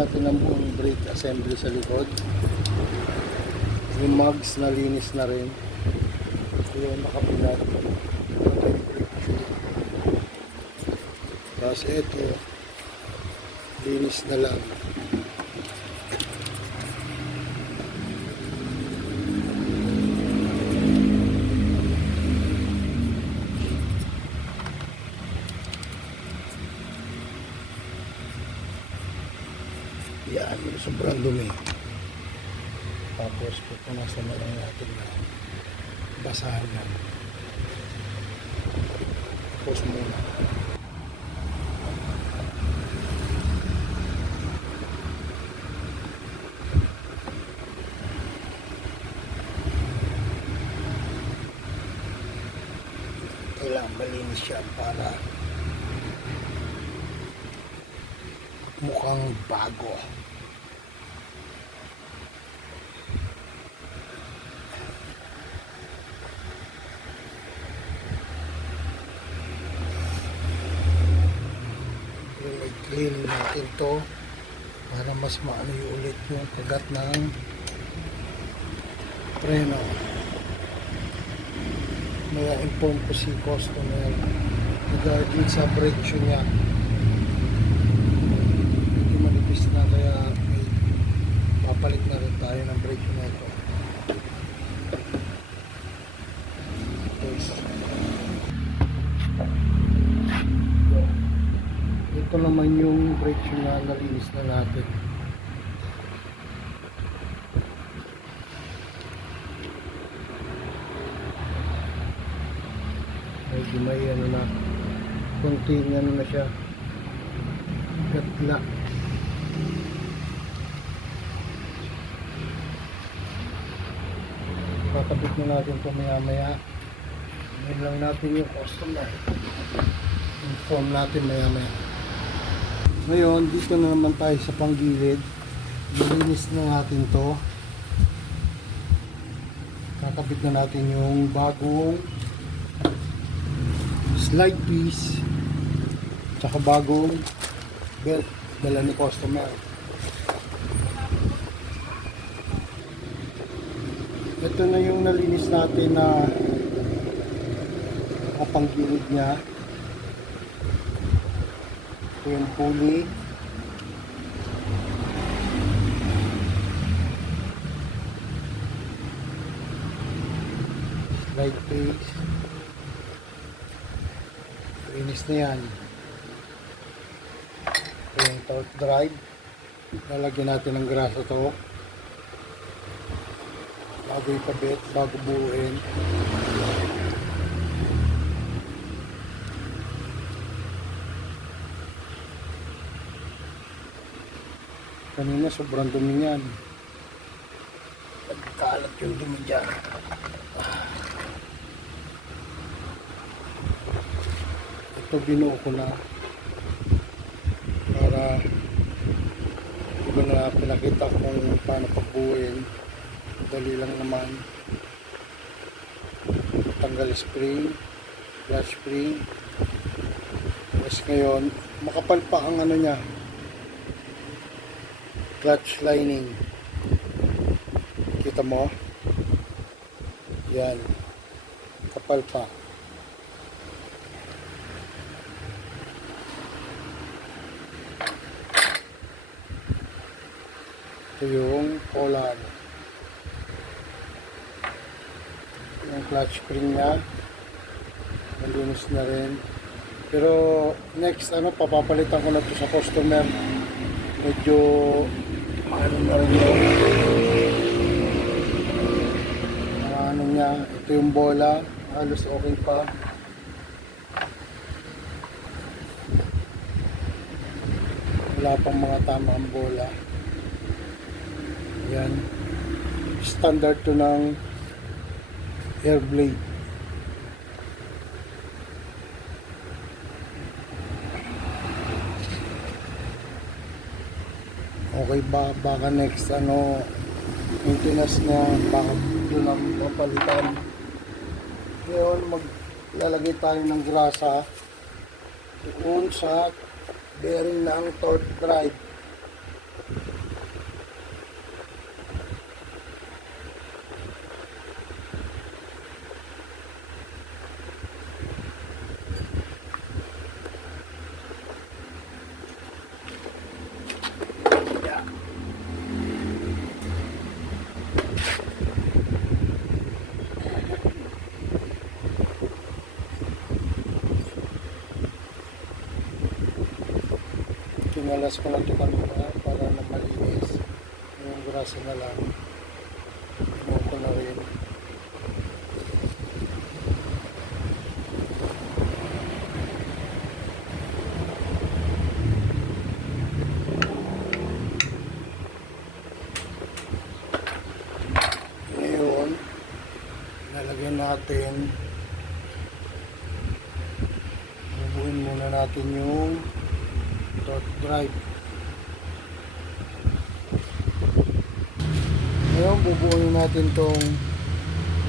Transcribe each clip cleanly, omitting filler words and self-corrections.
natin ang buong brake assembly sa likod. Yung mugs nalinis na rin. Yung nakabilat. Tapos ito, linis na lang. Yan, sobrang dumi. Tapos pupunasan na lang natin na basahan lang. Tapos muna. Kailangan malinis siya para mukhang bago. I-clean natin to para mas maano yung ulit yung kagat ng preno. May inform ko si customer regarding sa brake shoe niya. Hindi manipis na, kaya may papalit na rin tayo ng brake shoe na ito. Ito naman yung brake shoe na nalinis na natin. Medyo may ano na, konting ano na siya, gatla. Kakabit na natin ito maya maya. Ngayon lang natin yung customer. Inform natin maya maya. Ngayon, dito na naman tayo sa panggilid. Nilinis na natin to. Kakabit na natin yung bagong slide piece tsaka bagong belt dala ni customer. Ito na yung nalinis natin na panggilid niya. Ito yung pulley. Slide piece. Linis na yan. Ito yung torque drive. Lalagyan natin ng grasa to bago ikabit, bago buuin. Kanina sobrang dumi yan. Nagkalat yung dumi dyan. Ito binuo ko na para iba na pinakita kung paano pagbuuin. Dali lang naman. Tanggal spring, flash spring. Tapos ngayon makapal pa ang ano niya, clutch lining. Kita mo? Yan, kapal pa. Ito yung polar. Yung clutch spring niya malinis na rin, pero next papapalitan ko na ito sa customer. Medyo ano na rin yung ano niya. Ito yung bola, halos okay pa. Wala pang mga tama ang bola. Yan, standard to ng air blade. Okay ba? Baka next maintenance na baka doon ang papalitan. Ngayon maglalagay tayo ng grasa doon sa bearing ng torque drive. Pinalas ko na ito kanina para na malinis. Yung grasa na lang. Pinuha ko na rin. Ngayon, nalagyan natin, bubuin muna natin yung torque drive. Ngayon, bubuin natin tong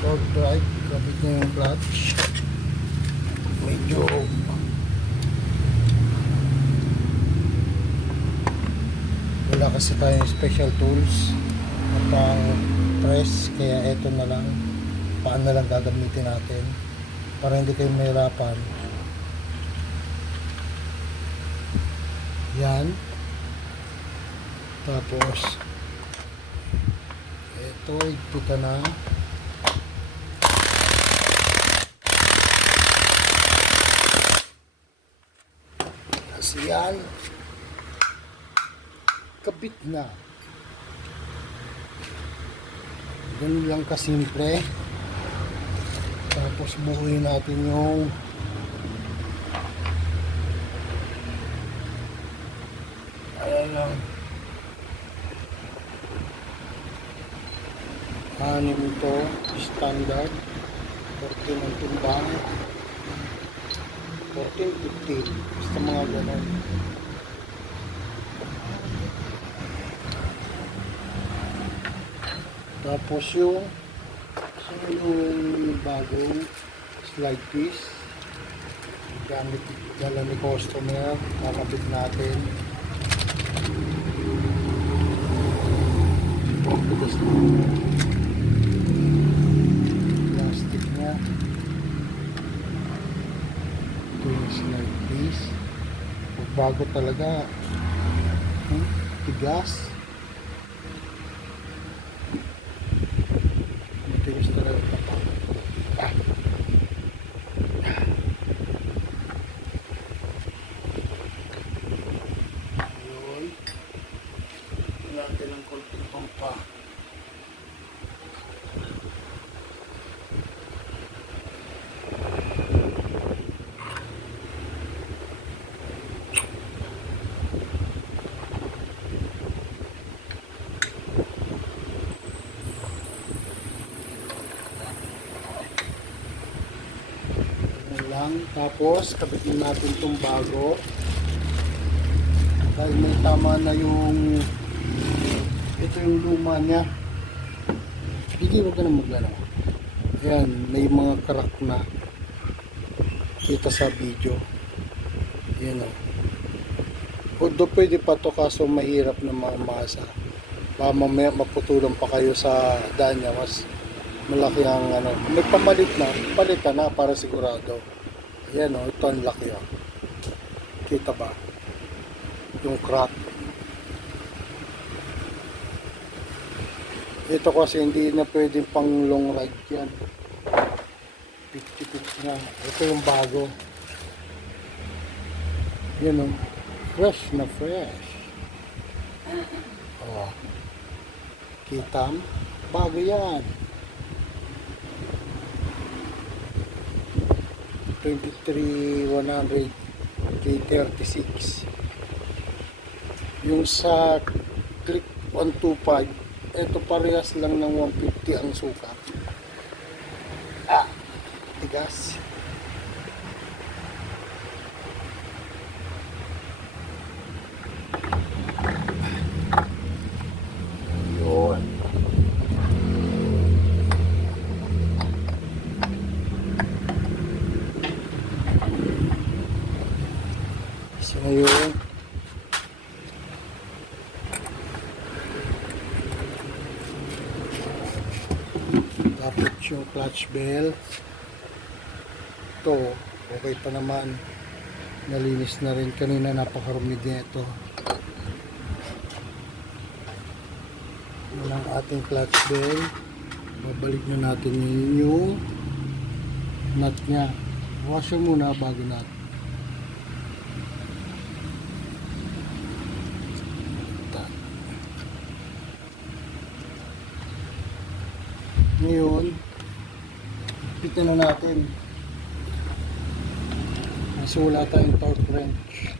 torque drive. Kapit na yung clutch. Medyo wala kasi tayong special tools na pang press, kaya eto na lang, paan na lang gagamitin natin para hindi kayo mahirapan. Yan. Tapos ito, ipita na. Kasi yan, kabit na. Ganun lang kasimple. Tapos buuin natin yung ayan lang, anim ito, standard 14 ang timbang, 14, 15, basta mga ganun. Tapos yung bagong slide piece, gamit dala ni customer, kakabit natin. Pagpitas na plastic niya. Ito yung slide piece. Bago talaga, tigas. Matigas talaga. Ayun. Natin ang konting pampa. Lang. Tapos kabitin natin itong bago dahil may tama na yung ito yung luma niya. Hindi, huwag ka na maglaro. Ayan, may mga crack na kita sa video. Ayan o. Although pwede pa to, kaso mahirap na mamasa. Baka mamaya maputulan pa kayo sa daan niya. Mas malaki ang ano. May pamalit na, palitan na para sigurado. Ayan o, ito ang laki o. Kita ba? Yung crack. Ito kasi hindi na pwedeng pang long ride yan. 50-50 na. Ito yung bago. Yan o. Fresh na fresh. O. Kita? Bago yan. 23,100 K36. Yung sa Click 125, ito parehas lang ng 150 ang sukat. Tigas. Yun. So ngayon, tapos yung clutch bell, ito okay pa naman, nalinis na rin kanina, napakarumi din ito. Yan ang ating clutch bell. Babalik na natin yung nut nya. Wash muna bago natin. Ngayon, pitin na natin. Kasi wala tayong torque wrench.